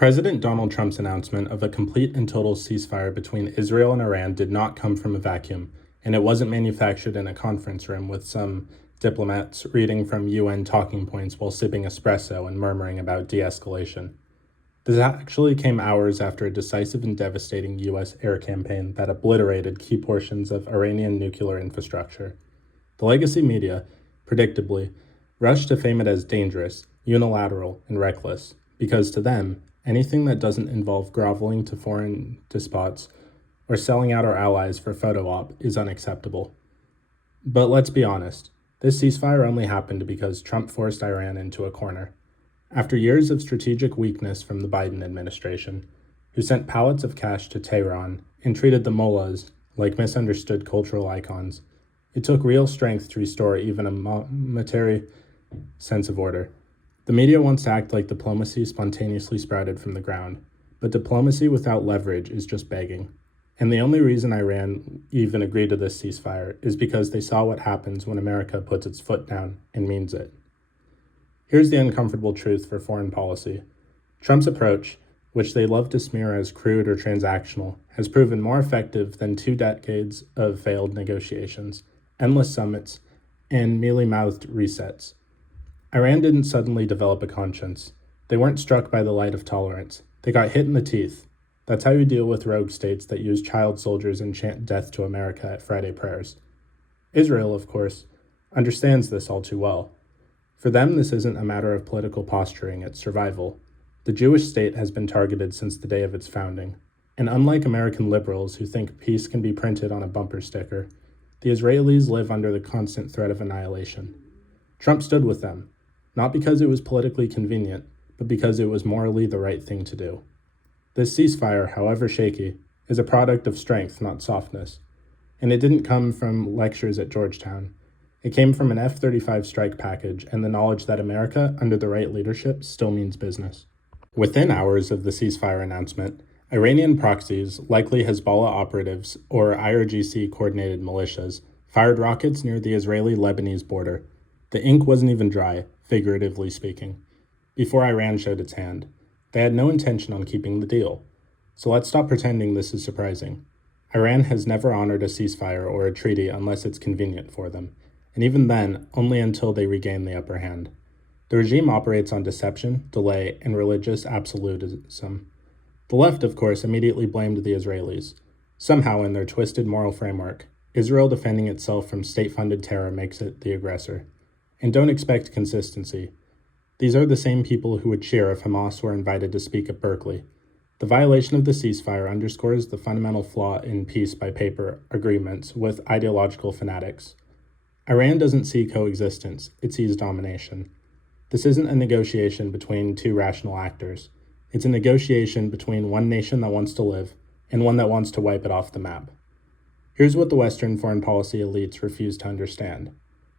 President Donald Trump's announcement of a complete and total ceasefire between Israel and Iran did not come from a vacuum, and it wasn't manufactured in a conference room with some diplomats reading from UN talking points while sipping espresso and murmuring about de-escalation. This actually came hours after a decisive and devastating US air campaign that obliterated key portions of Iranian nuclear infrastructure. The legacy media, predictably, rushed to frame it as dangerous, unilateral, and reckless, because to them, anything that doesn't involve groveling to foreign despots or selling out our allies for photo op is unacceptable. But let's be honest, this ceasefire only happened because Trump forced Iran into a corner. After years of strategic weakness from the Biden administration, who sent pallets of cash to Tehran and treated the mullahs like misunderstood cultural icons, it took real strength to restore even a momentary sense of order. The media wants to act like diplomacy spontaneously sprouted from the ground, but diplomacy without leverage is just begging. And the only reason Iran even agreed to this ceasefire is because they saw what happens when America puts its foot down and means it. Here's the uncomfortable truth for foreign policy. Trump's approach, which they love to smear as crude or transactional, has proven more effective than 2 decades of failed negotiations, endless summits, and mealy-mouthed resets. Iran didn't suddenly develop a conscience. They weren't struck by the light of tolerance. They got hit in the teeth. That's how you deal with rogue states that use child soldiers and chant death to America at Friday prayers. Israel, of course, understands this all too well. For them, this isn't a matter of political posturing, it's survival. The Jewish state has been targeted since the day of its founding. And unlike American liberals who think peace can be printed on a bumper sticker, the Israelis live under the constant threat of annihilation. Trump stood with them, not because it was politically convenient, but because it was morally the right thing to do. This ceasefire, however shaky, is a product of strength, not softness. And it didn't come from lectures at Georgetown. It came from an F-35 strike package and the knowledge that America, under the right leadership, still means business. Within hours of the ceasefire announcement, Iranian proxies, likely Hezbollah operatives or IRGC-coordinated militias, fired rockets near the Israeli-Lebanese border. The ink wasn't even dry, figuratively speaking, before Iran showed its hand. They had no intention on keeping the deal. So let's stop pretending this is surprising. Iran has never honored a ceasefire or a treaty unless it's convenient for them, and even then, only until they regain the upper hand. The regime operates on deception, delay, and religious absolutism. The left, of course, immediately blamed the Israelis. Somehow, in their twisted moral framework, Israel defending itself from state-funded terror makes it the aggressor. And don't expect consistency. These are the same people who would cheer if Hamas were invited to speak at Berkeley. The violation of the ceasefire underscores the fundamental flaw in peace by paper agreements with ideological fanatics. Iran doesn't see coexistence, it sees domination. This isn't a negotiation between two rational actors. It's a negotiation between one nation that wants to live and one that wants to wipe it off the map. Here's what the Western foreign policy elites refuse to understand.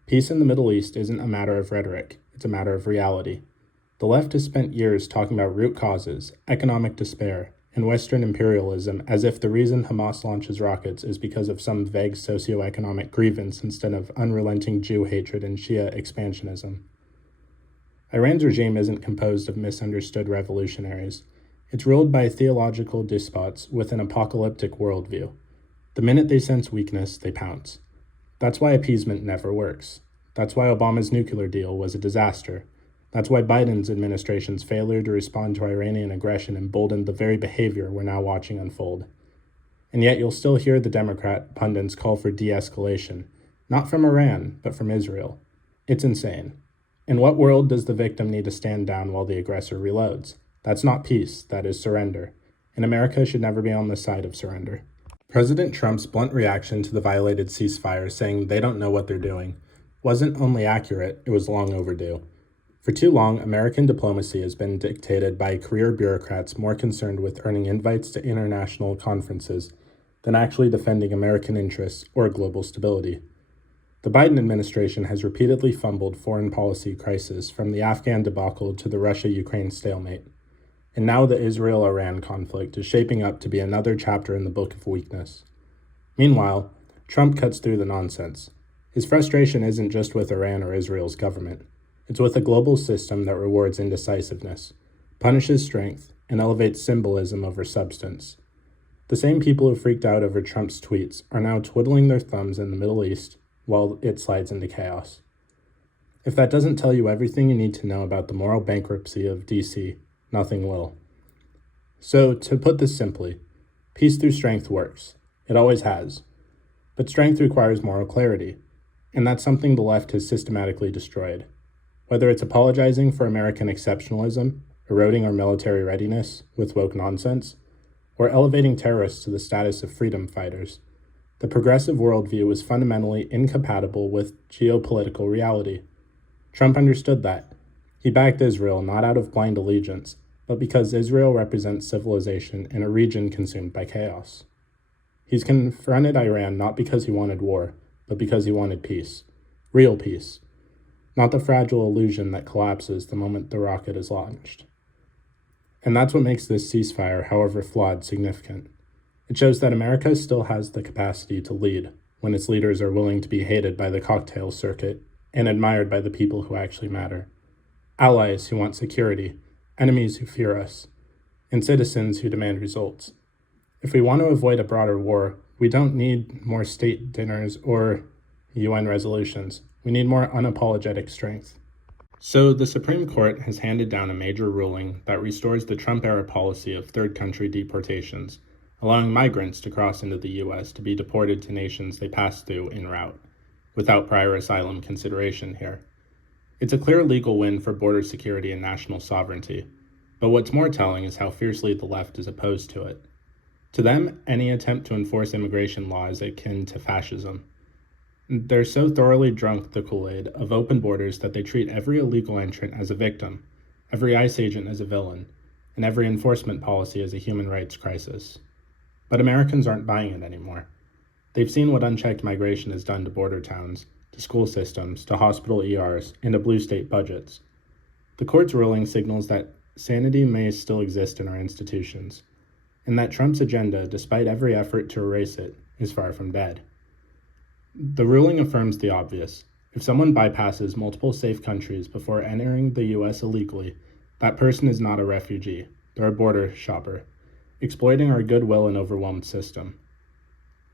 Peace in the Middle East isn't a matter of rhetoric, it's a matter of reality. The left has spent years talking about root causes, economic despair, and Western imperialism as if the reason Hamas launches rockets is because of some vague socioeconomic grievance instead of unrelenting Jew hatred and Shia expansionism. Iran's regime isn't composed of misunderstood revolutionaries. It's ruled by theological despots with an apocalyptic worldview. The minute they sense weakness, they pounce. That's why appeasement never works. That's why Obama's nuclear deal was a disaster. That's why Biden's administration's failure to respond to Iranian aggression emboldened the very behavior we're now watching unfold. And yet you'll still hear the Democrat pundits call for de-escalation, not from Iran, but from Israel. It's insane. In what world does the victim need to stand down while the aggressor reloads? That's not peace, that is surrender. And America should never be on the side of surrender. President Trump's blunt reaction to the violated ceasefire, saying they don't know what they're doing, wasn't only accurate, it was long overdue. For too long, American diplomacy has been dictated by career bureaucrats more concerned with earning invites to international conferences than actually defending American interests or global stability. The Biden administration has repeatedly fumbled foreign policy crises from the Afghan debacle to the Russia-Ukraine stalemate. And now the Israel-Iran conflict is shaping up to be another chapter in the book of weakness. Meanwhile, Trump cuts through the nonsense. His frustration isn't just with Iran or Israel's government. It's with a global system that rewards indecisiveness, punishes strength, and elevates symbolism over substance. The same people who freaked out over Trump's tweets are now twiddling their thumbs in the Middle East while it slides into chaos. If that doesn't tell you everything you need to know about the moral bankruptcy of DC, nothing will. So, to put this simply, peace through strength works. It always has. But strength requires moral clarity, and that's something the left has systematically destroyed. Whether it's apologizing for American exceptionalism, eroding our military readiness with woke nonsense, or elevating terrorists to the status of freedom fighters, the progressive worldview is fundamentally incompatible with geopolitical reality. Trump understood that. He backed Israel not out of blind allegiance, but because Israel represents civilization in a region consumed by chaos. He's confronted Iran not because he wanted war, but because he wanted peace. Real peace. Not the fragile illusion that collapses the moment the rocket is launched. And that's what makes this ceasefire, however flawed, significant. It shows that America still has the capacity to lead when its leaders are willing to be hated by the cocktail circuit and admired by the people who actually matter. Allies who want security, enemies who fear us, and citizens who demand results. If we want to avoid a broader war, we don't need more state dinners or UN resolutions. We need more unapologetic strength. So the Supreme Court has handed down a major ruling that restores the Trump-era policy of third country deportations, allowing migrants to cross into the U.S. to be deported to nations they passed through en route, without prior asylum consideration here. It's a clear legal win for border security and national sovereignty, but what's more telling is how fiercely the left is opposed to it. To them, any attempt to enforce immigration law is akin to fascism. They're so thoroughly drunk the Kool-Aid of open borders that they treat every illegal entrant as a victim, every ICE agent as a villain, and every enforcement policy as a human rights crisis. But Americans aren't buying it anymore. They've seen what unchecked migration has done to border towns, to school systems, to hospital ERs, and to blue state budgets. The court's ruling signals that sanity may still exist in our institutions, and that Trump's agenda, despite every effort to erase it, is far from dead. The ruling affirms the obvious. If someone bypasses multiple safe countries before entering the U.S. illegally, that person is not a refugee. They're a border shopper, exploiting our goodwill and overwhelmed system.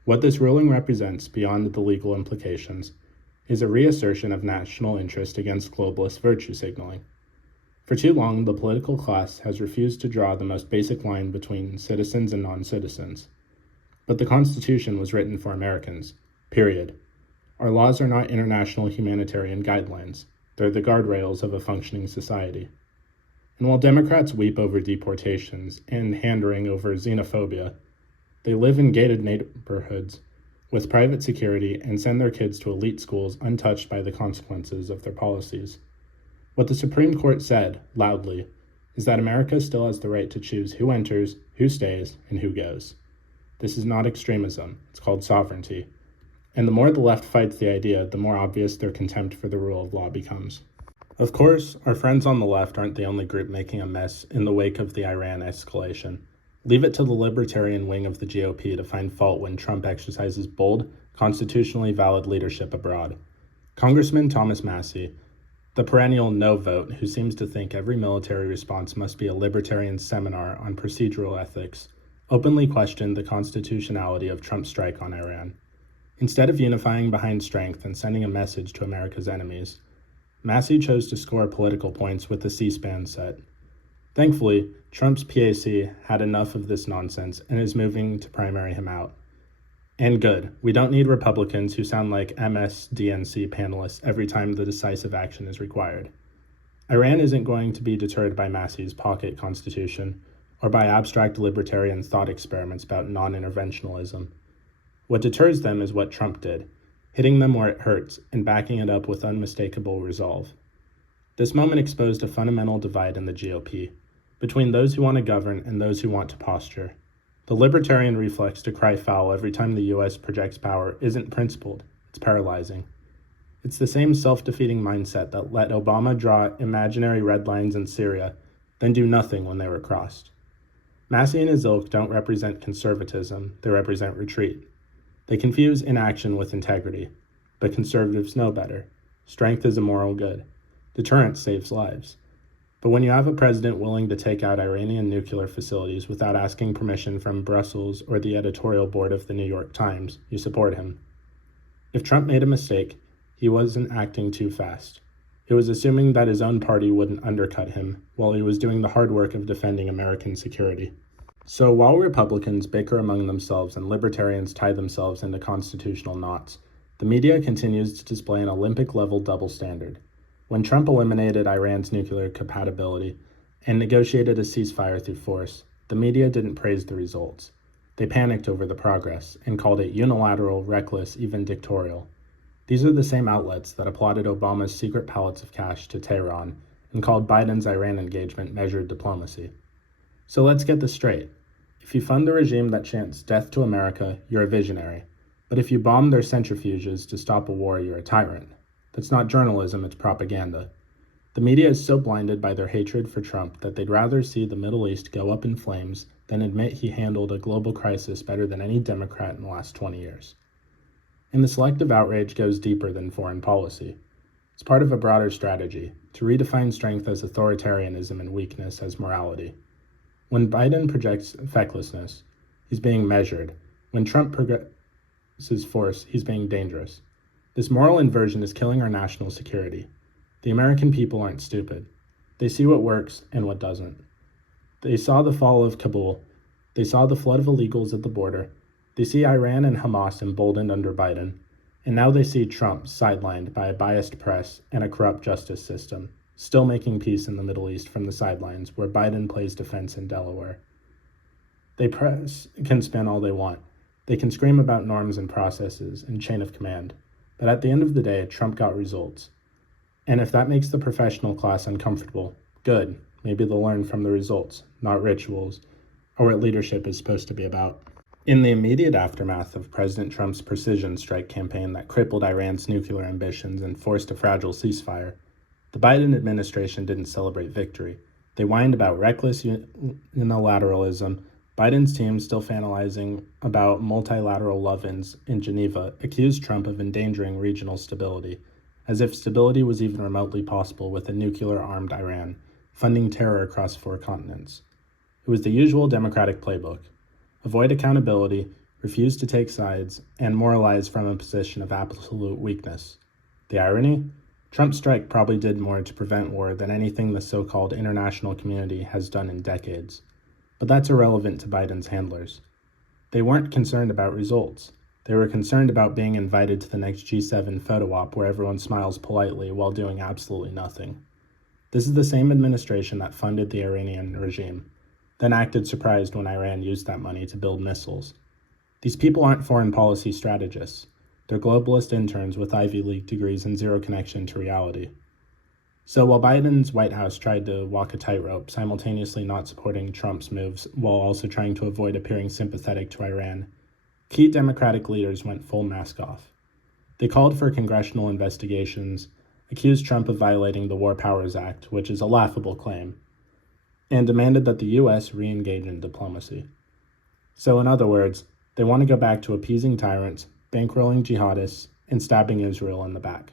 What this ruling represents, beyond the legal implications, is a reassertion of national interest against globalist virtue signaling. For too long, the political class has refused to draw the most basic line between citizens and non-citizens. But the Constitution was written for Americans. Period. Our laws are not international humanitarian guidelines. They're the guardrails of a functioning society. And while Democrats weep over deportations and hand-wring over xenophobia, they live in gated neighborhoods with private security and send their kids to elite schools untouched by the consequences of their policies. What the Supreme Court said, loudly, is that America still has the right to choose who enters, who stays, and who goes. This is not extremism. It's called sovereignty. And the more the left fights the idea, the more obvious their contempt for the rule of law becomes. Of course, our friends on the left aren't the only group making a mess in the wake of the Iran escalation. Leave it to the libertarian wing of the GOP to find fault when Trump exercises bold, constitutionally valid leadership abroad. Congressman Thomas Massie, the perennial no vote who seems to think every military response must be a libertarian seminar on procedural ethics, openly questioned the constitutionality of Trump's strike on Iran. Instead of unifying behind strength and sending a message to America's enemies, Massie chose to score political points with the C-SPAN set. Thankfully, Trump's PAC had enough of this nonsense and is moving to primary him out. And good, we don't need Republicans who sound like MSDNC panelists every time the decisive action is required. Iran isn't going to be deterred by Massie's pocket constitution or by abstract libertarian thought experiments about non-interventionalism. What deters them is what Trump did, hitting them where it hurts and backing it up with unmistakable resolve. This moment exposed a fundamental divide in the GOP, between those who want to govern and those who want to posture. The libertarian reflex to cry foul every time the U.S. projects power isn't principled, it's paralyzing. It's the same self-defeating mindset that let Obama draw imaginary red lines in Syria, then do nothing when they were crossed. Massie and his ilk don't represent conservatism, they represent retreat. They confuse inaction with integrity, but conservatives know better. Strength is a moral good. Deterrence saves lives. But when you have a president willing to take out Iranian nuclear facilities without asking permission from Brussels or the editorial board of the New York Times, you support him. If Trump made a mistake, he wasn't acting too fast. It was assuming that his own party wouldn't undercut him while he was doing the hard work of defending American security. So while Republicans bicker among themselves and libertarians tie themselves into constitutional knots, the media continues to display an Olympic-level double standard. When Trump eliminated Iran's nuclear compatibility and negotiated a ceasefire through force, the media didn't praise the results. They panicked over the progress and called it unilateral, reckless, even dictatorial. These are the same outlets that applauded Obama's secret pallets of cash to Tehran and called Biden's Iran engagement measured diplomacy. So let's get this straight. If you fund a regime that chants death to America, you're a visionary. But if you bomb their centrifuges to stop a war, you're a tyrant. That's not journalism, it's propaganda. The media is so blinded by their hatred for Trump that they'd rather see the Middle East go up in flames than admit he handled a global crisis better than any Democrat in the last 20 years. And the selective outrage goes deeper than foreign policy. It's part of a broader strategy to redefine strength as authoritarianism and weakness as morality. When Biden projects fecklessness, he's being measured. When Trump progresses force, he's being dangerous. This moral inversion is killing our national security. The American people aren't stupid. They see what works and what doesn't. They saw the fall of Kabul. They saw the flood of illegals at the border. They see Iran and Hamas emboldened under Biden. And now they see Trump sidelined by a biased press and a corrupt justice system, still making peace in the Middle East from the sidelines where Biden plays defense in Delaware. They press can spin all they want. They can scream about norms and processes and chain of command. But at the end of the day, Trump got results. And if that makes the professional class uncomfortable, good. Maybe they'll learn from the results, not rituals, or what leadership is supposed to be about. In the immediate aftermath of President Trump's precision strike campaign that crippled Iran's nuclear ambitions and forced a fragile ceasefire, the Biden administration didn't celebrate victory. They whined about reckless unilateralism. Biden's team, still fantasizing about multilateral love-ins in Geneva, accused Trump of endangering regional stability, as if stability was even remotely possible with a nuclear-armed Iran, funding terror across 4 continents. It was the usual Democratic playbook. Avoid accountability, refuse to take sides, and moralize from a position of absolute weakness. The irony? Trump's strike probably did more to prevent war than anything the so-called international community has done in decades. But that's irrelevant to Biden's handlers. They weren't concerned about results. They were concerned about being invited to the next G7 photo op where everyone smiles politely while doing absolutely nothing. This is the same administration that funded the Iranian regime, then acted surprised when Iran used that money to build missiles. These people aren't foreign policy strategists. They're globalist interns with Ivy League degrees and zero connection to reality. So while Biden's White House tried to walk a tightrope, simultaneously not supporting Trump's moves while also trying to avoid appearing sympathetic to Iran, key Democratic leaders went full mask off. They called for congressional investigations, accused Trump of violating the War Powers Act, which is a laughable claim, and demanded that the U.S. re-engage in diplomacy. So in other words, they want to go back to appeasing tyrants, bankrolling jihadists, and stabbing Israel in the back.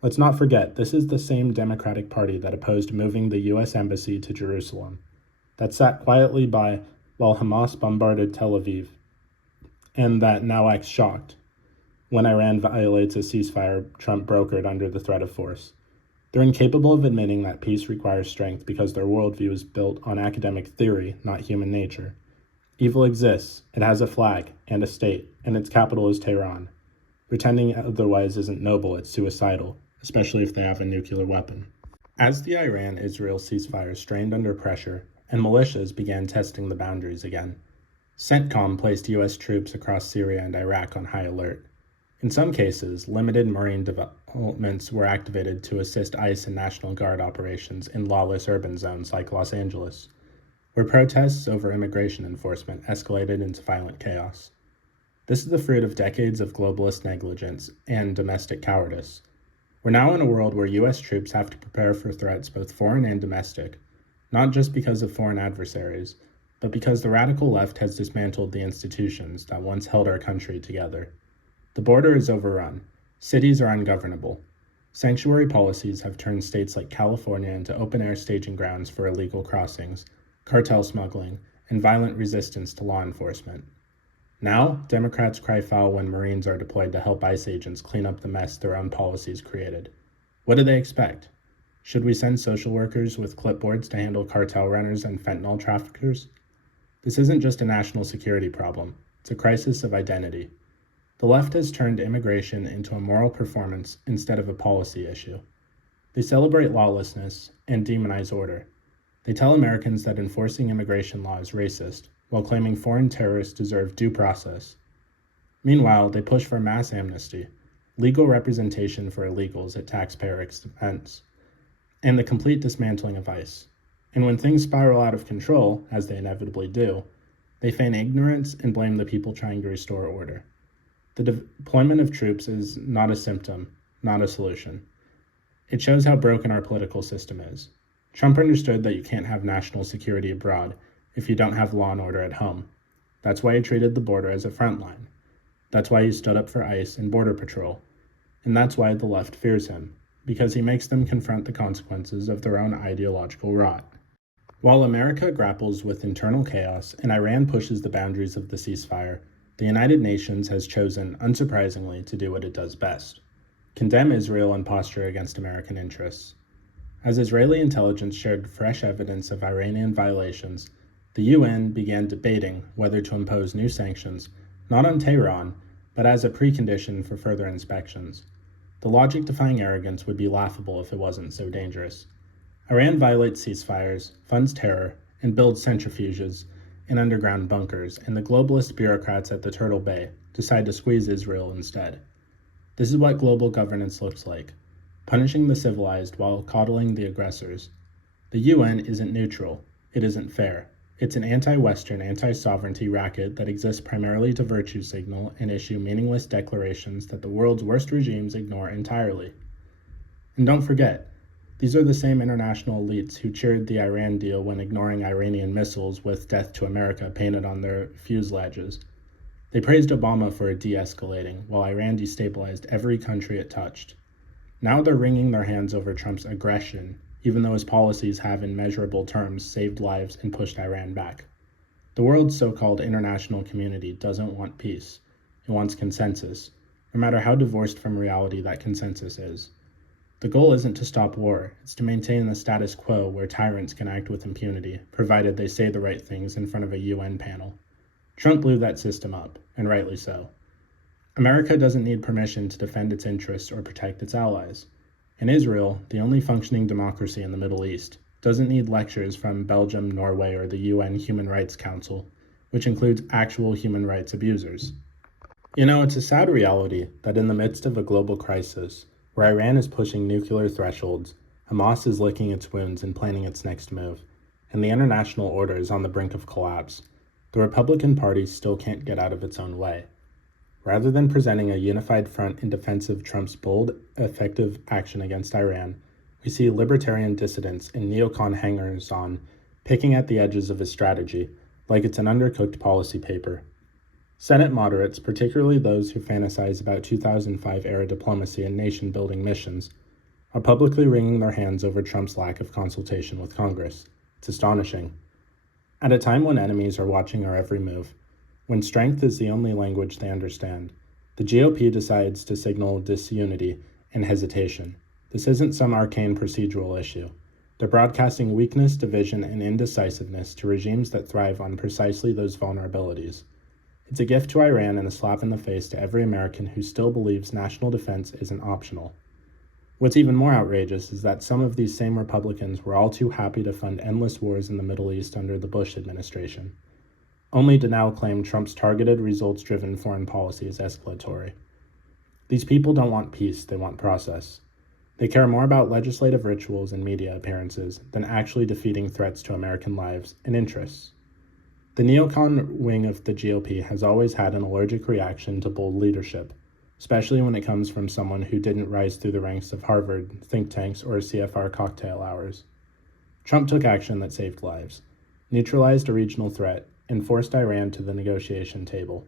Let's not forget, this is the same Democratic Party that opposed moving the U.S. Embassy to Jerusalem, that sat quietly by while Hamas bombarded Tel Aviv, and that now acts shocked when Iran violates a ceasefire Trump brokered under the threat of force. They're incapable of admitting that peace requires strength because their worldview is built on academic theory, not human nature. Evil exists, it has a flag and a state, and its capital is Tehran. Pretending otherwise isn't noble, it's suicidal, especially if they have a nuclear weapon. As the Iran-Israel ceasefire strained under pressure and militias began testing the boundaries again, CENTCOM placed U.S. troops across Syria and Iraq on high alert. In some cases, limited Marine developments were activated to assist ICE and National Guard operations in lawless urban zones like Los Angeles, where protests over immigration enforcement escalated into violent chaos. This is the fruit of decades of globalist negligence and domestic cowardice. We're now in a world where U.S. troops have to prepare for threats both foreign and domestic, not just because of foreign adversaries, but because the radical left has dismantled the institutions that once held our country together. The border is overrun. Cities are ungovernable. Sanctuary policies have turned states like California into open-air staging grounds for illegal crossings, cartel smuggling, and violent resistance to law enforcement. Now, Democrats cry foul when Marines are deployed to help ICE agents clean up the mess their own policies created. What do they expect? Should we send social workers with clipboards to handle cartel runners and fentanyl traffickers? This isn't just a national security problem, it's a crisis of identity. The left has turned immigration into a moral performance instead of a policy issue. They celebrate lawlessness and demonize order. They tell Americans that enforcing immigration law is racist, while claiming foreign terrorists deserve due process. Meanwhile, they push for mass amnesty, legal representation for illegals at taxpayer expense, and the complete dismantling of ICE. And when things spiral out of control, as they inevitably do, they feign ignorance and blame the people trying to restore order. The deployment of troops is not a symptom, not a solution. It shows how broken our political system is. Trump understood that you can't have national security abroad if you don't have law and order at home. That's why he treated the border as a front line. That's why he stood up for ICE and Border Patrol. And that's why the left fears him, because he makes them confront the consequences of their own ideological rot. While America grapples with internal chaos and Iran pushes the boundaries of the ceasefire, the United Nations has chosen, unsurprisingly, to do what it does best: condemn Israel and posture against American interests. As Israeli intelligence shared fresh evidence of Iranian violations, the UN began debating whether to impose new sanctions, not on Tehran, but as a precondition for further inspections. The logic-defying arrogance would be laughable if it wasn't so dangerous. Iran violates ceasefires, funds terror, and builds centrifuges in underground bunkers, and the globalist bureaucrats at the Turtle Bay decide to squeeze Israel instead. This is what global governance looks like: punishing the civilized while coddling the aggressors. The UN isn't neutral. It isn't fair. It's an anti-Western, anti-sovereignty racket that exists primarily to virtue signal and issue meaningless declarations that the world's worst regimes ignore entirely. And don't forget, these are the same international elites who cheered the Iran deal when ignoring Iranian missiles with "Death to America" painted on their fuselages. They praised Obama for de-escalating, while Iran destabilized every country it touched. Now they're wringing their hands over Trump's aggression, even though his policies have in measurable terms saved lives and pushed Iran back. The world's so-called international community doesn't want peace. It wants consensus, no matter how divorced from reality that consensus is. The goal isn't to stop war, it's to maintain the status quo where tyrants can act with impunity, provided they say the right things in front of a UN panel. Trump blew that system up, and rightly so. America doesn't need permission to defend its interests or protect its allies. And Israel, the only functioning democracy in the Middle East, doesn't need lectures from Belgium, Norway, or the UN Human Rights Council, which includes actual human rights abusers. It's a sad reality that in the midst of a global crisis, where Iran is pushing nuclear thresholds, Hamas is licking its wounds and planning its next move, and the international order is on the brink of collapse, the Republican Party still can't get out of its own way. Rather than presenting a unified front in defense of Trump's bold, effective action against Iran, we see libertarian dissidents and neocon hangers-on picking at the edges of his strategy like it's an undercooked policy paper. Senate moderates, particularly those who fantasize about 2005-era diplomacy and nation-building missions, are publicly wringing their hands over Trump's lack of consultation with Congress. It's astonishing. At a time when enemies are watching our every move, when strength is the only language they understand, the GOP decides to signal disunity and hesitation. This isn't some arcane procedural issue. They're broadcasting weakness, division, and indecisiveness to regimes that thrive on precisely those vulnerabilities. It's a gift to Iran and a slap in the face to every American who still believes national defense isn't optional. What's even more outrageous is that some of these same Republicans were all too happy to fund endless wars in the Middle East under the Bush administration, only to now claim Trump's targeted, results-driven foreign policy is escalatory. These people don't want peace, they want process. They care more about legislative rituals and media appearances than actually defeating threats to American lives and interests. The neocon wing of the GOP has always had an allergic reaction to bold leadership, especially when it comes from someone who didn't rise through the ranks of Harvard, think tanks, or CFR cocktail hours. Trump took action that saved lives, neutralized a regional threat, and forced Iran to the negotiation table,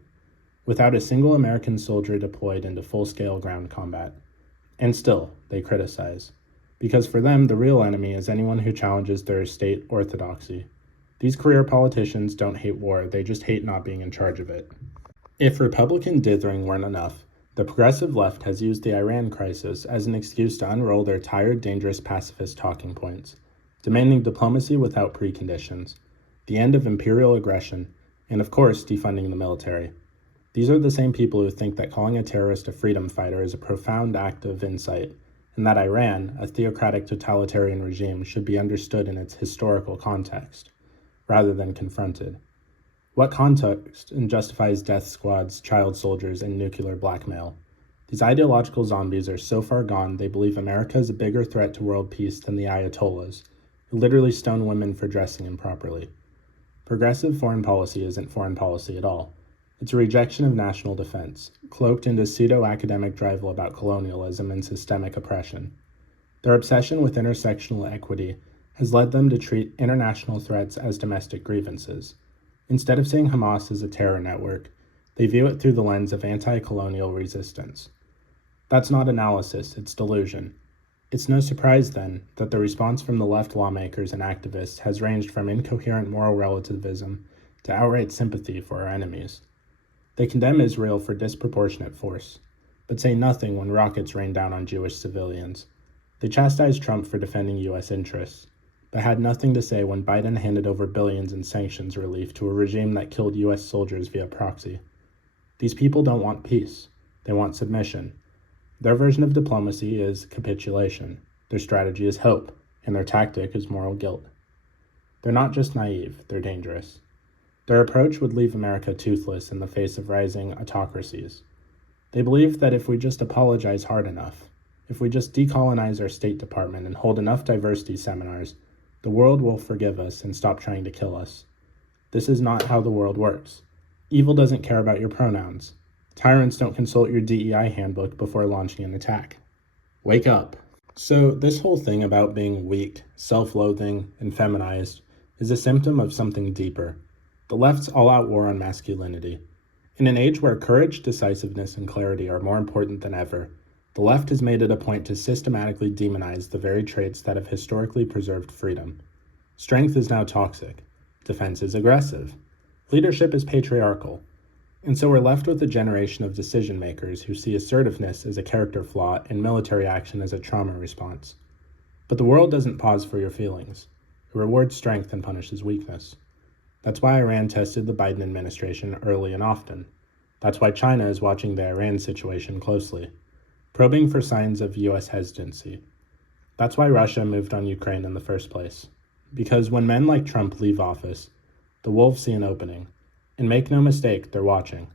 without a single American soldier deployed into full-scale ground combat. And still, they criticize. Because for them, the real enemy is anyone who challenges their state orthodoxy. These career politicians don't hate war, they just hate not being in charge of it. If Republican dithering weren't enough, the progressive left has used the Iran crisis as an excuse to unroll their tired, dangerous pacifist talking points, demanding diplomacy without preconditions, the end of imperial aggression, and of course, defunding the military. These are the same people who think that calling a terrorist a freedom fighter is a profound act of insight, and that Iran, a theocratic totalitarian regime, should be understood in its historical context, rather than confronted. What context justifies death squads, child soldiers, and nuclear blackmail? These ideological zombies are so far gone they believe America is a bigger threat to world peace than the Ayatollahs, who literally stone women for dressing improperly. Progressive foreign policy isn't foreign policy at all. It's a rejection of national defense, cloaked into pseudo-academic drivel about colonialism and systemic oppression. Their obsession with intersectional equity has led them to treat international threats as domestic grievances. Instead of seeing Hamas as a terror network, they view it through the lens of anti-colonial resistance. That's not analysis, it's delusion. It's no surprise, then, that the response from the left lawmakers and activists has ranged from incoherent moral relativism to outright sympathy for our enemies. They condemn Israel for disproportionate force, but say nothing when rockets rain down on Jewish civilians. They chastise Trump for defending U.S. interests, but had nothing to say when Biden handed over billions in sanctions relief to a regime that killed U.S. soldiers via proxy. These people don't want peace. They want submission. Their version of diplomacy is capitulation. Their strategy is hope, and their tactic is moral guilt. They're not just naive, they're dangerous. Their approach would leave America toothless in the face of rising autocracies. They believe that if we just apologize hard enough, if we just decolonize our State Department and hold enough diversity seminars, the world will forgive us and stop trying to kill us. This is not how the world works. Evil doesn't care about your pronouns. Tyrants don't consult your DEI handbook before launching an attack. Wake up. So this whole thing about being weak, self-loathing, and feminized is a symptom of something deeper. The left's all-out war on masculinity. In an age where courage, decisiveness, and clarity are more important than ever, the left has made it a point to systematically demonize the very traits that have historically preserved freedom. Strength is now toxic. Defense is aggressive. Leadership is patriarchal. And so we're left with a generation of decision-makers who see assertiveness as a character flaw and military action as a trauma response. But the world doesn't pause for your feelings. It rewards strength and punishes weakness. That's why Iran tested the Biden administration early and often. That's why China is watching the Iran situation closely, probing for signs of U.S. hesitancy. That's why Russia moved on Ukraine in the first place. Because when men like Trump leave office, the wolves see an opening. And make no mistake, they're watching.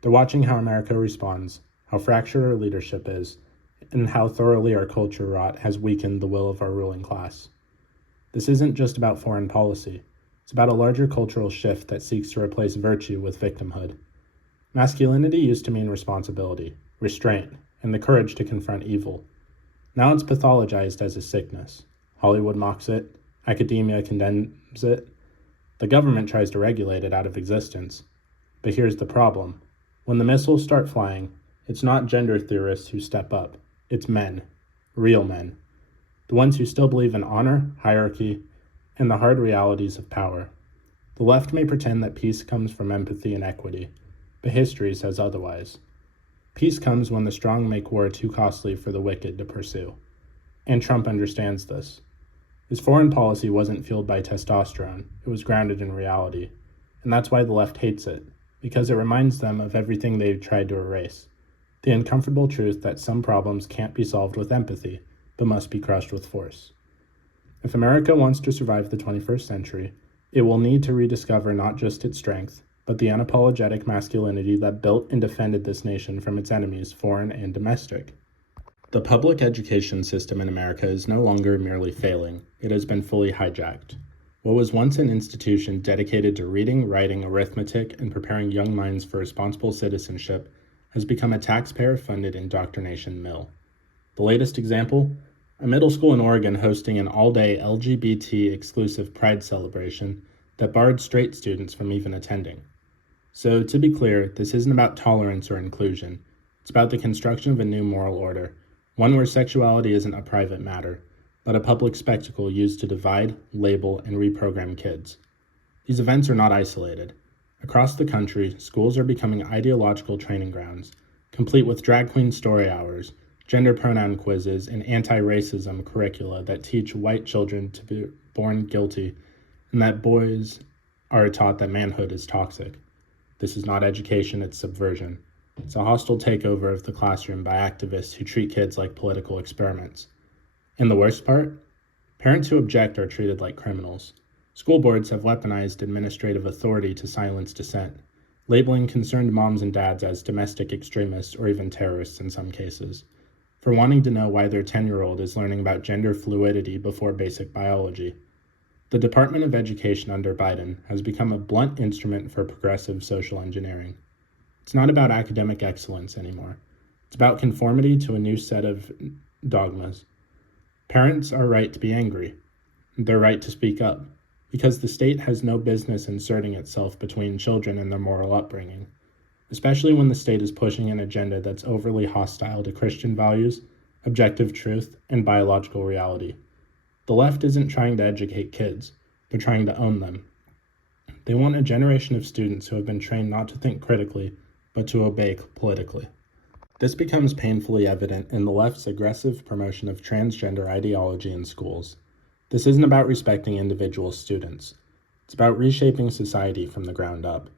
They're watching how America responds, how fractured our leadership is, and how thoroughly our culture rot has weakened the will of our ruling class. This isn't just about foreign policy. It's about a larger cultural shift that seeks to replace virtue with victimhood. Masculinity used to mean responsibility, restraint, and the courage to confront evil. Now it's pathologized as a sickness. Hollywood mocks it, academia condemns it, the government tries to regulate it out of existence. But here's the problem. When the missiles start flying, it's not gender theorists who step up. It's men. Real men. The ones who still believe in honor, hierarchy, and the hard realities of power. The left may pretend that peace comes from empathy and equity, but history says otherwise. Peace comes when the strong make war too costly for the wicked to pursue. And Trump understands this. His foreign policy wasn't fueled by testosterone, it was grounded in reality. And that's why the left hates it, because it reminds them of everything they've tried to erase. The uncomfortable truth that some problems can't be solved with empathy, but must be crushed with force. If America wants to survive the 21st century, it will need to rediscover not just its strength, but the unapologetic masculinity that built and defended this nation from its enemies, foreign and domestic. The public education system in America is no longer merely failing, it has been fully hijacked. What was once an institution dedicated to reading, writing, arithmetic, and preparing young minds for responsible citizenship has become a taxpayer-funded indoctrination mill. The latest example? A middle school in Oregon hosting an all-day LGBT-exclusive pride celebration that barred straight students from even attending. So, to be clear, this isn't about tolerance or inclusion. It's about the construction of a new moral order, one where sexuality isn't a private matter, but a public spectacle used to divide, label, and reprogram kids. These events are not isolated. Across the country, schools are becoming ideological training grounds, complete with drag queen story hours, gender pronoun quizzes, and anti-racism curricula that teach white children to be born guilty and that boys are taught that manhood is toxic. This is not education, it's subversion. It's a hostile takeover of the classroom by activists who treat kids like political experiments. And the worst part? Parents who object are treated like criminals. School boards have weaponized administrative authority to silence dissent, labeling concerned moms and dads as domestic extremists or even terrorists in some cases, for wanting to know why their 10-year-old is learning about gender fluidity before basic biology. The Department of Education under Biden has become a blunt instrument for progressive social engineering. It's not about academic excellence anymore. It's about conformity to a new set of dogmas. Parents are right to be angry. They're right to speak up, because the state has no business inserting itself between children and their moral upbringing, especially when the state is pushing an agenda that's overly hostile to Christian values, objective truth, and biological reality. The left isn't trying to educate kids, they're trying to own them. They want a generation of students who have been trained not to think critically, but to obey politically. This becomes painfully evident in the left's aggressive promotion of transgender ideology in schools. This isn't about respecting individual students. It's about reshaping society from the ground up.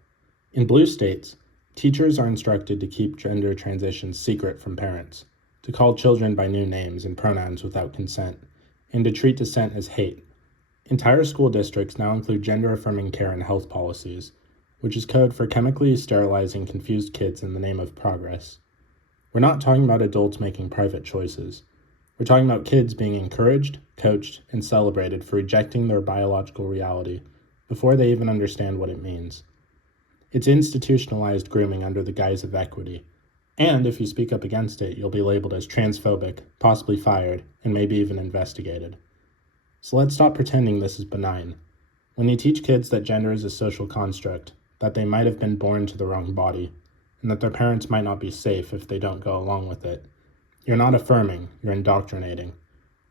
In blue states, teachers are instructed to keep gender transitions secret from parents, to call children by new names and pronouns without consent, and to treat dissent as hate. Entire school districts now include gender-affirming care and health policies, which is code for chemically sterilizing confused kids in the name of progress. We're not talking about adults making private choices. We're talking about kids being encouraged, coached, and celebrated for rejecting their biological reality before they even understand what it means. It's institutionalized grooming under the guise of equity, and if you speak up against it, you'll be labeled as transphobic, possibly fired, and maybe even investigated. So let's stop pretending this is benign. When you teach kids that gender is a social construct, that they might have been born to the wrong body, and that their parents might not be safe if they don't go along with it, you're not affirming, you're indoctrinating.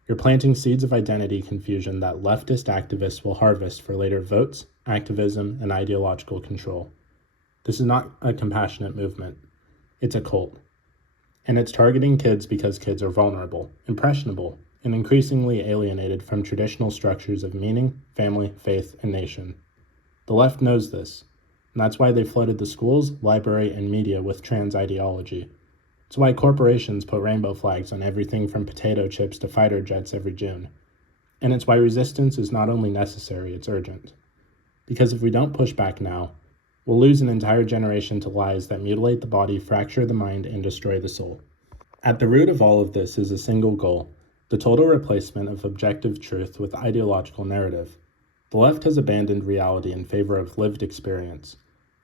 You're planting seeds of identity confusion that leftist activists will harvest for later votes, activism, and ideological control. This is not a compassionate movement. It's a cult. And it's targeting kids because kids are vulnerable, impressionable, and increasingly alienated from traditional structures of meaning, family, faith, and nation. The left knows this, and that's why they flooded the schools, library, and media with trans ideology. It's why corporations put rainbow flags on everything from potato chips to fighter jets every June. And it's why resistance is not only necessary, it's urgent. Because if we don't push back now, we'll lose an entire generation to lies that mutilate the body, fracture the mind, and destroy the soul. At the root of all of this is a single goal: the total replacement of objective truth with ideological narrative. The left has abandoned reality in favor of lived experience,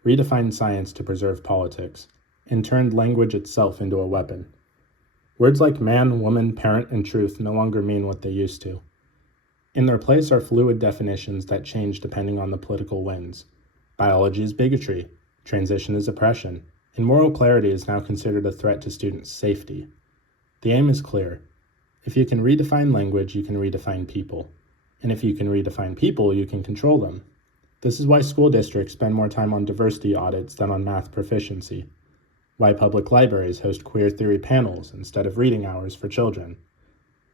redefined science to preserve politics, and turned language itself into a weapon. Words like man, woman, parent, and truth no longer mean what they used to. In their place are fluid definitions that change depending on the political winds. Biology is bigotry, transition is oppression, and moral clarity is now considered a threat to students' safety. The aim is clear. If you can redefine language, you can redefine people. And if you can redefine people, you can control them. This is why school districts spend more time on diversity audits than on math proficiency. Why public libraries host queer theory panels instead of reading hours for children.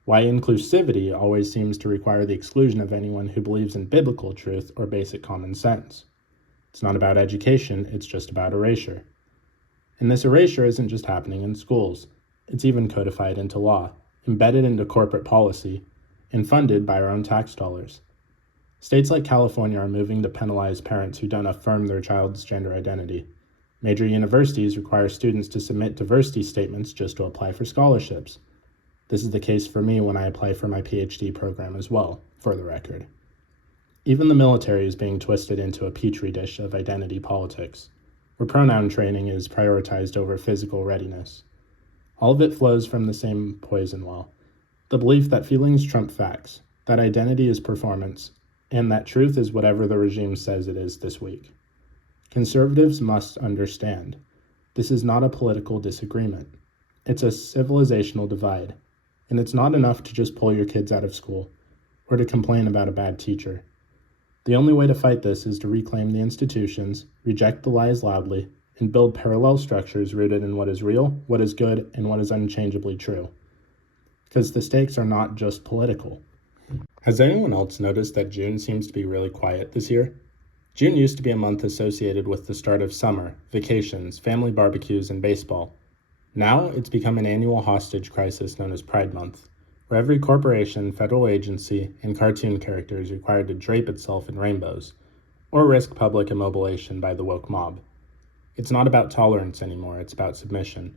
Why inclusivity always seems to require the exclusion of anyone who believes in biblical truth or basic common sense. It's not about education, it's just about erasure. And this erasure isn't just happening in schools. It's even codified into law, embedded into corporate policy, and funded by our own tax dollars. States like California are moving to penalize parents who don't affirm their child's gender identity. Major universities require students to submit diversity statements just to apply for scholarships. This is the case for me when I apply for my PhD program as well, for the record. Even the military is being twisted into a petri dish of identity politics, where pronoun training is prioritized over physical readiness. All of it flows from the same poison well: the belief that feelings trump facts, that identity is performance, and that truth is whatever the regime says it is this week. Conservatives must understand. This is not a political disagreement. It's a civilizational divide, and it's not enough to just pull your kids out of school or to complain about a bad teacher. The only way to fight this is to reclaim the institutions, reject the lies loudly, and build parallel structures rooted in what is real, what is good, and what is unchangeably true. Because the stakes are not just political. Has anyone else noticed that June seems to be really quiet this year? June used to be a month associated with the start of summer, vacations, family barbecues, and baseball. Now it's become an annual hostage crisis known as Pride Month, where every corporation, federal agency, and cartoon character is required to drape itself in rainbows, or risk public immobilization by the woke mob. It's not about tolerance anymore, it's about submission.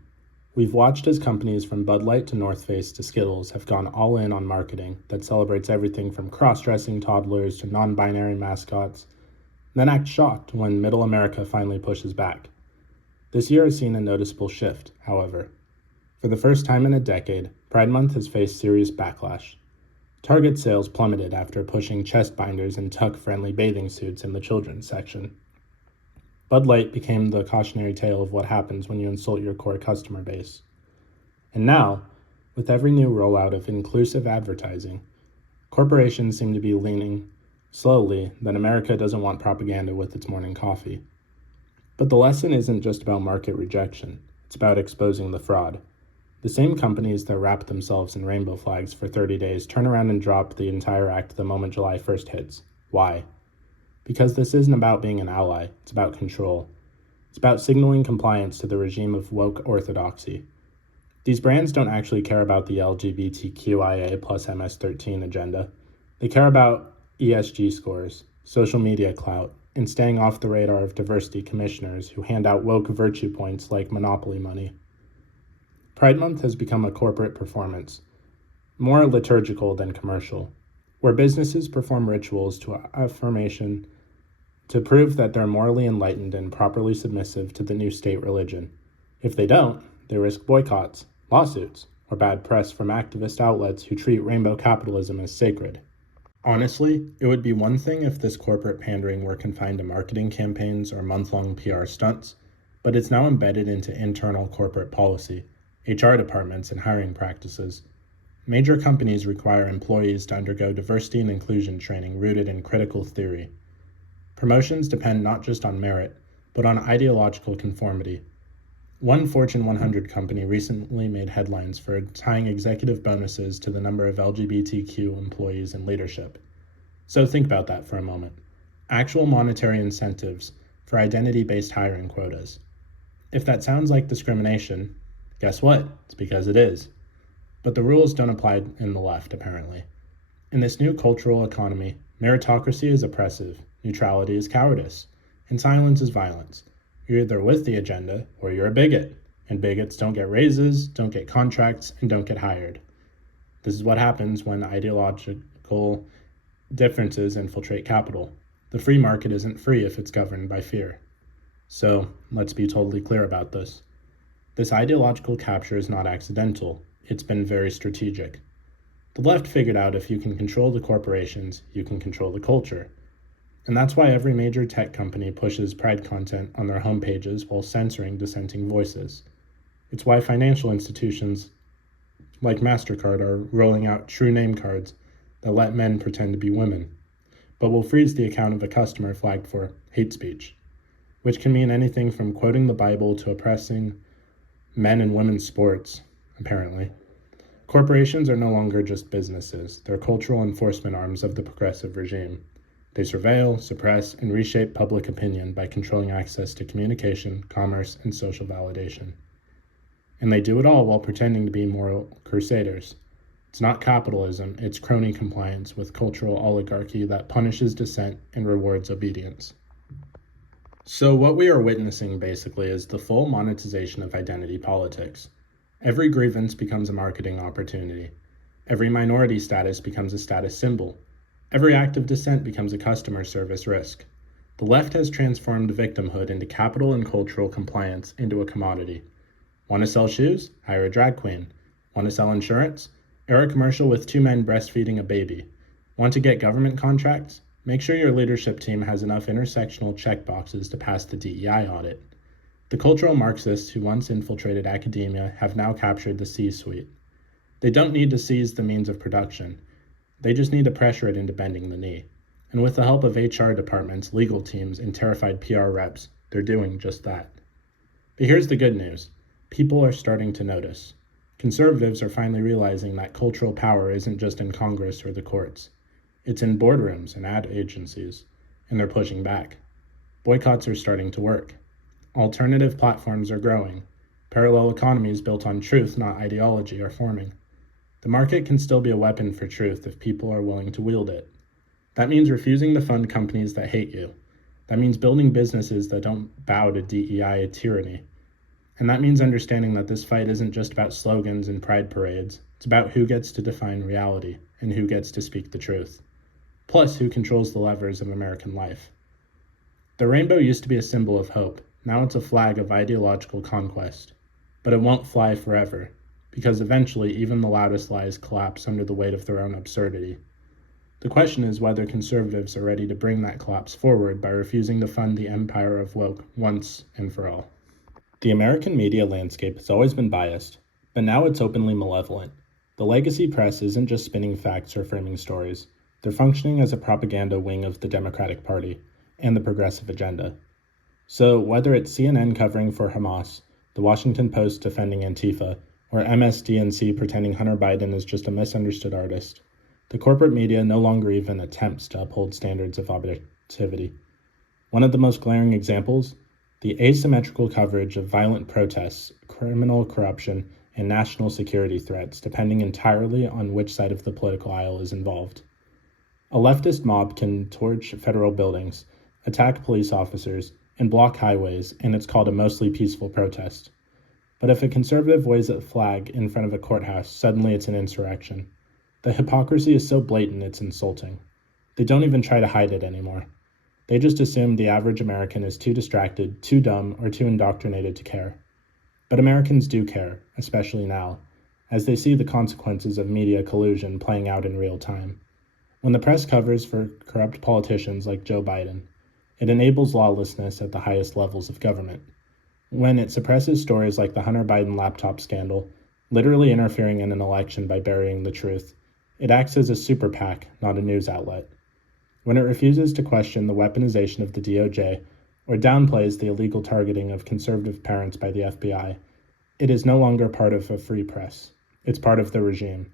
We've watched as companies from Bud Light to North Face to Skittles have gone all in on marketing that celebrates everything from cross-dressing toddlers to non-binary mascots, then act shocked when middle America finally pushes back. This year has seen a noticeable shift, however. For the first time in a decade, Pride Month has faced serious backlash. Target sales plummeted after pushing chest binders and tuck-friendly bathing suits in the children's section. Bud Light became the cautionary tale of what happens when you insult your core customer base. And now, with every new rollout of inclusive advertising, corporations seem to be leaning slowly that America doesn't want propaganda with its morning coffee. But the lesson isn't just about market rejection, it's about exposing the fraud. The same companies that wrap themselves in rainbow flags for 30 days turn around and drop the entire act the moment July 1st hits. Why? Because this isn't about being an ally, it's about control. It's about signaling compliance to the regime of woke orthodoxy. These brands don't actually care about the LGBTQIA plus MS-13 agenda. They care about ESG scores, social media clout, and staying off the radar of diversity commissioners who hand out woke virtue points like Monopoly money. Pride Month has become a corporate performance, more liturgical than commercial, where businesses perform rituals to affirmation to prove that they're morally enlightened and properly submissive to the new state religion. If they don't, they risk boycotts, lawsuits, or bad press from activist outlets who treat rainbow capitalism as sacred. Honestly, it would be one thing if this corporate pandering were confined to marketing campaigns or month-long PR stunts, but it's now embedded into internal corporate policy, HR departments, and hiring practices. Major companies require employees to undergo diversity and inclusion training rooted in critical theory. Promotions depend not just on merit, but on ideological conformity. One Fortune 100 company recently made headlines for tying executive bonuses to the number of LGBTQ employees in leadership. So think about that for a moment. Actual monetary incentives for identity-based hiring quotas. If that sounds like discrimination, guess what? It's because it is. But the rules don't apply in the left, apparently. In this new cultural economy, meritocracy is oppressive, neutrality is cowardice, and silence is violence. You're either with the agenda or you're a bigot, and bigots don't get raises, don't get contracts, and don't get hired. This is what happens when ideological differences infiltrate capital. The free market isn't free if it's governed by fear. So, let's be totally clear about this. This ideological capture is not accidental, it's been very strategic. The left figured out if you can control the corporations, you can control the culture. And that's why every major tech company pushes pride content on their homepages while censoring dissenting voices. It's why financial institutions like MasterCard are rolling out true name cards that let men pretend to be women, but will freeze the account of a customer flagged for hate speech, which can mean anything from quoting the Bible to oppressing men and women's sports, apparently. Corporations are no longer just businesses, they're cultural enforcement arms of the progressive regime. They surveil, suppress, and reshape public opinion by controlling access to communication, commerce, and social validation. And they do it all while pretending to be moral crusaders. It's not capitalism, it's crony compliance with cultural oligarchy that punishes dissent and rewards obedience. So what we are witnessing basically is the full monetization of identity politics. Every grievance becomes a marketing opportunity. Every minority status becomes a status symbol. Every act of dissent becomes a customer service risk. The left has transformed victimhood into capital and cultural compliance into a commodity. Want to sell shoes? Hire a drag queen. Want to sell insurance? Air a commercial with two men breastfeeding a baby. Want to get government contracts? Make sure your leadership team has enough intersectional checkboxes to pass the DEI audit. The cultural Marxists who once infiltrated academia have now captured the C-suite. They don't need to seize the means of production. They just need to pressure it into bending the knee. And with the help of HR departments, legal teams, and terrified PR reps, they're doing just that. But here's the good news. People are starting to notice. Conservatives are finally realizing that cultural power isn't just in Congress or the courts. It's in boardrooms and ad agencies, and they're pushing back. Boycotts are starting to work. Alternative platforms are growing. Parallel economies built on truth, not ideology, are forming. The market can still be a weapon for truth if people are willing to wield it. That means refusing to fund companies that hate you. That means building businesses that don't bow to DEI tyranny. And that means understanding that this fight isn't just about slogans and pride parades. It's about who gets to define reality and who gets to speak the truth. Plus, who controls the levers of American life. The rainbow used to be a symbol of hope. Now it's a flag of ideological conquest. But it won't fly forever, because eventually even the loudest lies collapse under the weight of their own absurdity. The question is whether conservatives are ready to bring that collapse forward by refusing to fund the empire of woke once and for all. The American media landscape has always been biased, but now it's openly malevolent. The legacy press isn't just spinning facts or framing stories. They're functioning as a propaganda wing of the Democratic Party and the progressive agenda. So whether it's CNN covering for Hamas, the Washington Post defending Antifa, or MSDNC pretending Hunter Biden is just a misunderstood artist, the corporate media no longer even attempts to uphold standards of objectivity. One of the most glaring examples, the asymmetrical coverage of violent protests, criminal corruption, and national security threats, depending entirely on which side of the political aisle is involved. A leftist mob can torch federal buildings, attack police officers, and block highways, and it's called a mostly peaceful protest. But if a conservative waves a flag in front of a courthouse, suddenly it's an insurrection. The hypocrisy is so blatant it's insulting. They don't even try to hide it anymore. They just assume the average American is too distracted, too dumb, or too indoctrinated to care. But Americans do care, especially now, as they see the consequences of media collusion playing out in real time. When the press covers for corrupt politicians like Joe Biden, it enables lawlessness at the highest levels of government. When it suppresses stories like the Hunter Biden laptop scandal, literally interfering in an election by burying the truth, it acts as a super PAC, not a news outlet. When it refuses to question the weaponization of the DOJ or downplays the illegal targeting of conservative parents by the FBI, it is no longer part of a free press. It's part of the regime.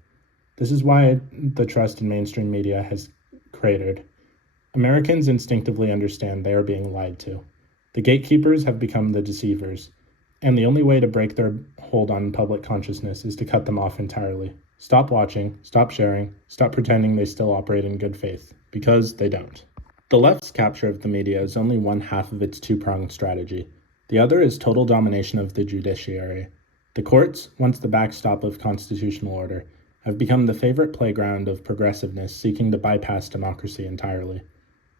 This is why the trust in mainstream media has cratered. Americans instinctively understand they are being lied to. The gatekeepers have become the deceivers, and the only way to break their hold on public consciousness is to cut them off entirely. Stop watching, stop sharing, stop pretending they still operate in good faith, because they don't. The left's capture of the media is only one half of its two-pronged strategy. The other is total domination of the judiciary. The courts, once the backstop of constitutional order, have become the favorite playground of progressiveness seeking to bypass democracy entirely.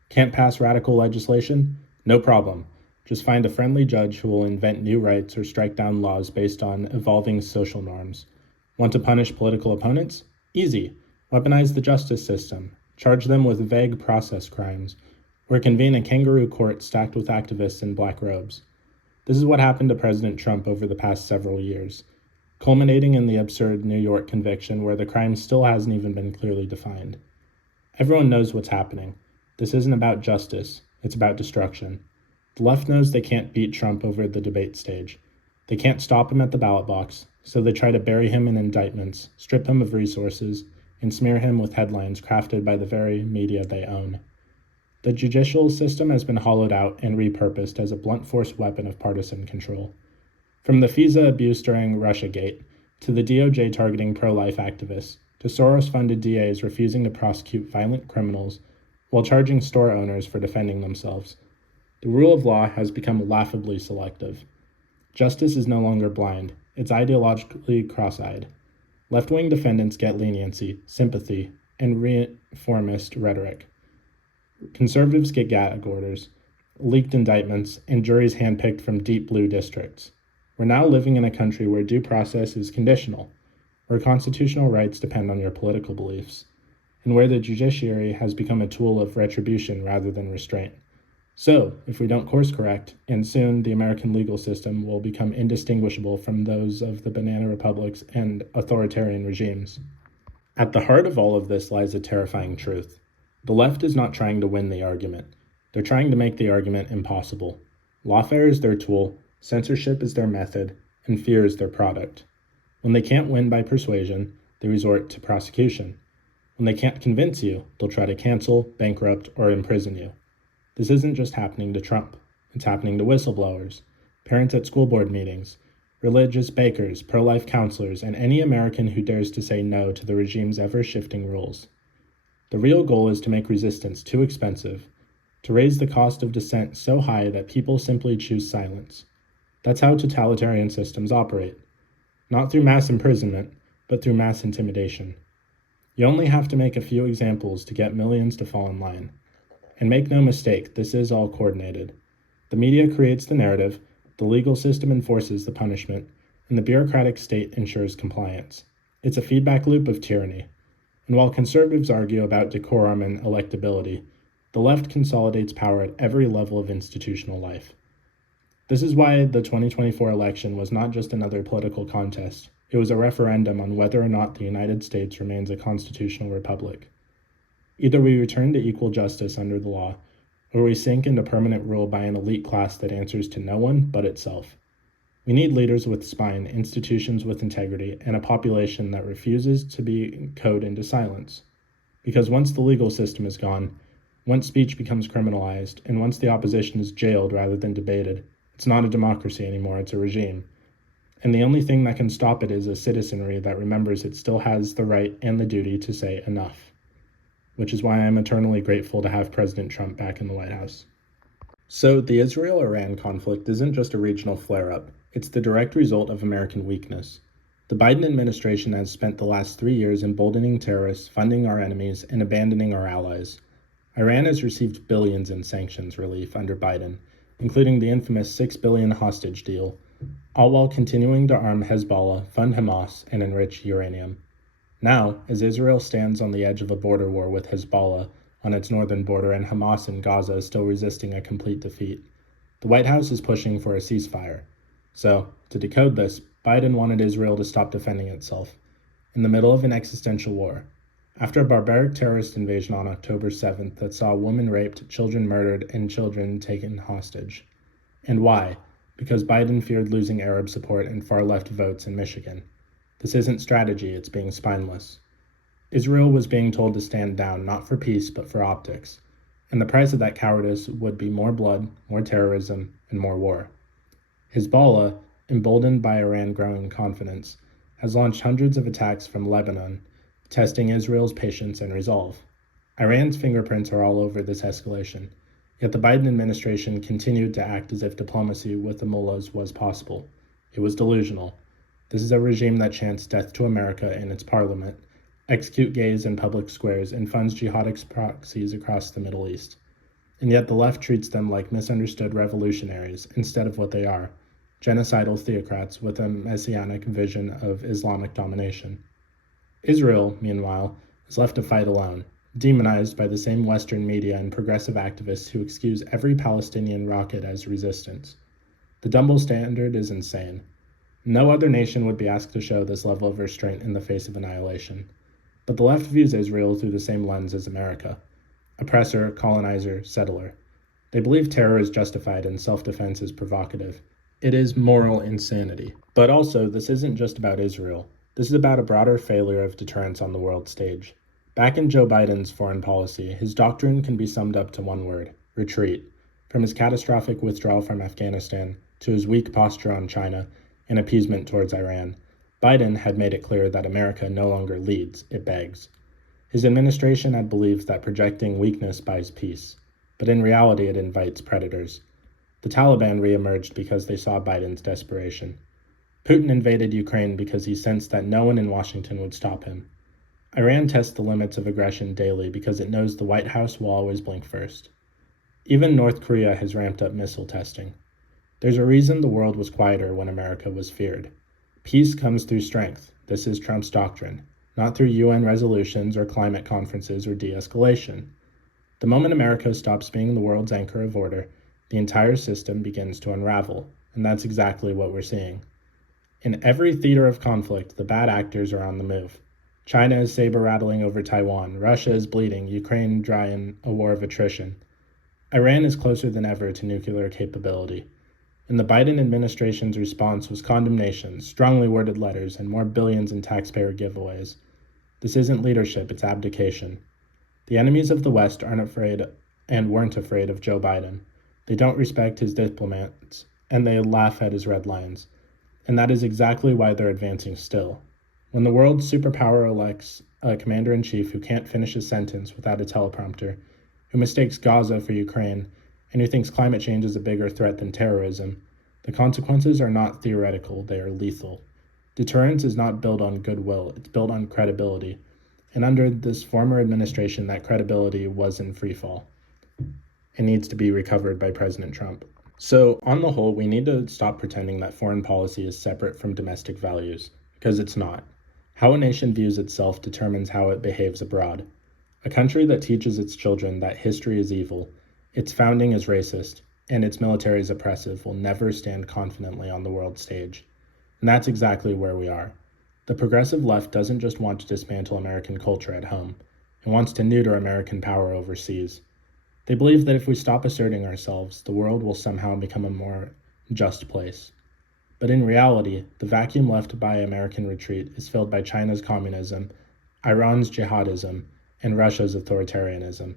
Can't pass radical legislation? No problem. Just find a friendly judge who will invent new rights or strike down laws based on evolving social norms. Want to punish political opponents? Easy. Weaponize the justice system. Charge them with vague process crimes. Or convene a kangaroo court stacked with activists in black robes. This is what happened to President Trump over the past several years, culminating in the absurd New York conviction where the crime still hasn't even been clearly defined. Everyone knows what's happening. This isn't about justice. It's about destruction. The left knows they can't beat Trump over the debate stage. They can't stop him at the ballot box, so they try to bury him in indictments, strip him of resources, and smear him with headlines crafted by the very media they own. The judicial system has been hollowed out and repurposed as a blunt force weapon of partisan control. From the FISA abuse during Russiagate, to the DOJ targeting pro-life activists, to Soros-funded DAs refusing to prosecute violent criminals while charging store owners for defending themselves, the rule of law has become laughably selective. Justice is no longer blind, it's ideologically cross-eyed. Left-wing defendants get leniency, sympathy, and reformist rhetoric. Conservatives get gag orders, leaked indictments, and juries handpicked from deep blue districts. We're now living in a country where due process is conditional, where constitutional rights depend on your political beliefs, and where the judiciary has become a tool of retribution rather than restraint. So, if we don't course correct, and soon the American legal system will become indistinguishable from those of the banana republics and authoritarian regimes. At the heart of all of this lies a terrifying truth. The left is not trying to win the argument. They're trying to make the argument impossible. Lawfare is their tool, censorship is their method, and fear is their product. When they can't win by persuasion, they resort to prosecution. When they can't convince you, they'll try to cancel, bankrupt, or imprison you. This isn't just happening to Trump. It's happening to whistleblowers, parents at school board meetings, religious bakers, pro-life counselors, and any American who dares to say no to the regime's ever-shifting rules. The real goal is to make resistance too expensive, to raise the cost of dissent so high that people simply choose silence. That's how totalitarian systems operate. Not through mass imprisonment, but through mass intimidation. You only have to make a few examples to get millions to fall in line. And make no mistake, this is all coordinated. The media creates the narrative, the legal system enforces the punishment, and the bureaucratic state ensures compliance. It's a feedback loop of tyranny. And while conservatives argue about decorum and electability, the left consolidates power at every level of institutional life. This is why the 2024 election was not just another political contest. It was a referendum on whether or not the United States remains a constitutional republic. Either we return to equal justice under the law, or we sink into permanent rule by an elite class that answers to no one but itself. We need leaders with spine, institutions with integrity, and a population that refuses to be cowed into silence. Because once the legal system is gone, once speech becomes criminalized, and once the opposition is jailed rather than debated, it's not a democracy anymore, it's a regime. And the only thing that can stop it is a citizenry that remembers it still has the right and the duty to say enough. Which is why I'm eternally grateful to have President Trump back in the White House. So, the Israel-Iran conflict isn't just a regional flare-up, it's the direct result of American weakness. The Biden administration has spent the last 3 years emboldening terrorists, funding our enemies, and abandoning our allies. Iran has received billions in sanctions relief under Biden, including the infamous $6 billion hostage deal, all while continuing to arm Hezbollah, fund Hamas, and enrich uranium. Now, as Israel stands on the edge of a border war with Hezbollah on its northern border and Hamas in Gaza is still resisting a complete defeat, the White House is pushing for a ceasefire. So, to decode this, Biden wanted Israel to stop defending itself, in the middle of an existential war. After a barbaric terrorist invasion on October 7th that saw women raped, children murdered, and children taken hostage. And why? Because Biden feared losing Arab support and far-left votes in Michigan. This isn't strategy, it's being spineless. Israel was being told to stand down, not for peace, but for optics. And the price of that cowardice would be more blood, more terrorism, and more war. Hezbollah, emboldened by Iran's growing confidence, has launched hundreds of attacks from Lebanon, testing Israel's patience and resolve. Iran's fingerprints are all over this escalation, yet the Biden administration continued to act as if diplomacy with the mullahs was possible. It was delusional. This is a regime that chants death to America in its parliament, execute gays in public squares, and funds jihadist proxies across the Middle East. And yet the left treats them like misunderstood revolutionaries instead of what they are, genocidal theocrats with a messianic vision of Islamic domination. Israel, meanwhile, is left to fight alone, demonized by the same Western media and progressive activists who excuse every Palestinian rocket as resistance. The double standard is insane. No other nation would be asked to show this level of restraint in the face of annihilation. But the left views Israel through the same lens as America: oppressor, colonizer, settler. They believe terror is justified and self-defense is provocative. It is moral insanity. But also, this isn't just about Israel. This is about a broader failure of deterrence on the world stage. Back in Joe Biden's foreign policy, his doctrine can be summed up to one word: retreat. From his catastrophic withdrawal from Afghanistan to his weak posture on China and appeasement towards Iran, Biden had made it clear that America no longer leads, it begs. His administration had believed that projecting weakness buys peace, but in reality it invites predators. The Taliban re-emerged because they saw Biden's desperation. Putin invaded Ukraine because he sensed that no one in Washington would stop him. Iran tests the limits of aggression daily because it knows the White House will always blink first. Even North Korea has ramped up missile testing. There's a reason the world was quieter when America was feared. Peace comes through strength. This is Trump's doctrine, not through UN resolutions or climate conferences or de-escalation. The moment America stops being the world's anchor of order, the entire system begins to unravel, and that's exactly what we're seeing. In every theater of conflict, the bad actors are on the move. China is saber-rattling over Taiwan, Russia is bleeding, Ukraine dry in a war of attrition. Iran is closer than ever to nuclear capability. And the Biden administration's response was condemnation, strongly worded letters, and more billions in taxpayer giveaways. This isn't leadership, it's abdication. The enemies of the West aren't afraid and weren't afraid of Joe Biden. They don't respect his diplomats, and they laugh at his red lines. And that is exactly why they're advancing still. When the world's superpower elects a commander-in-chief who can't finish a sentence without a teleprompter, who mistakes Gaza for Ukraine, and who thinks climate change is a bigger threat than terrorism, the consequences are not theoretical, they are lethal. Deterrence is not built on goodwill, it's built on credibility. And under this former administration, that credibility was in freefall. It needs to be recovered by President Trump. So, on the whole, we need to stop pretending that foreign policy is separate from domestic values, because it's not. How a nation views itself determines how it behaves abroad. A country that teaches its children that history is evil, its founding is racist, and its military is oppressive will never stand confidently on the world stage. And that's exactly where we are. The progressive left doesn't just want to dismantle American culture at home, it wants to neuter American power overseas. They believe that if we stop asserting ourselves, the world will somehow become a more just place. But in reality, the vacuum left by American retreat is filled by China's communism, Iran's jihadism, and Russia's authoritarianism.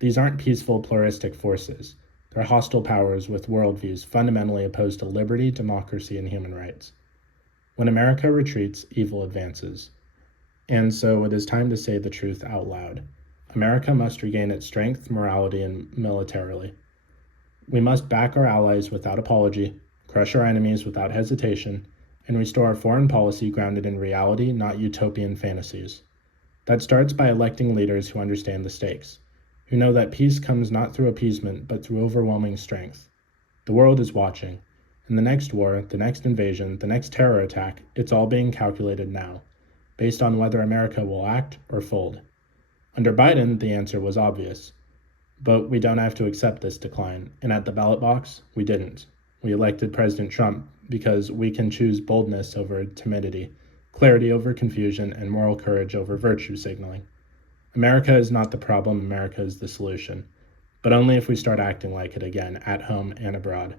These aren't peaceful, pluralistic forces. They're hostile powers with worldviews fundamentally opposed to liberty, democracy, and human rights. When America retreats, evil advances. And so it is time to say the truth out loud. America must regain its strength, morality, and militarily. We must back our allies without apology, crush our enemies without hesitation, and restore a foreign policy grounded in reality, not utopian fantasies. That starts by electing leaders who understand the stakes, who know that peace comes not through appeasement, but through overwhelming strength. The world is watching. In the next war, the next invasion, the next terror attack, it's all being calculated now, based on whether America will act or fold. Under Biden, the answer was obvious. But we don't have to accept this decline, and at the ballot box, we didn't. We elected President Trump because we can choose boldness over timidity, clarity over confusion, and moral courage over virtue signaling. America is not the problem, America is the solution. But only if we start acting like it again, at home and abroad.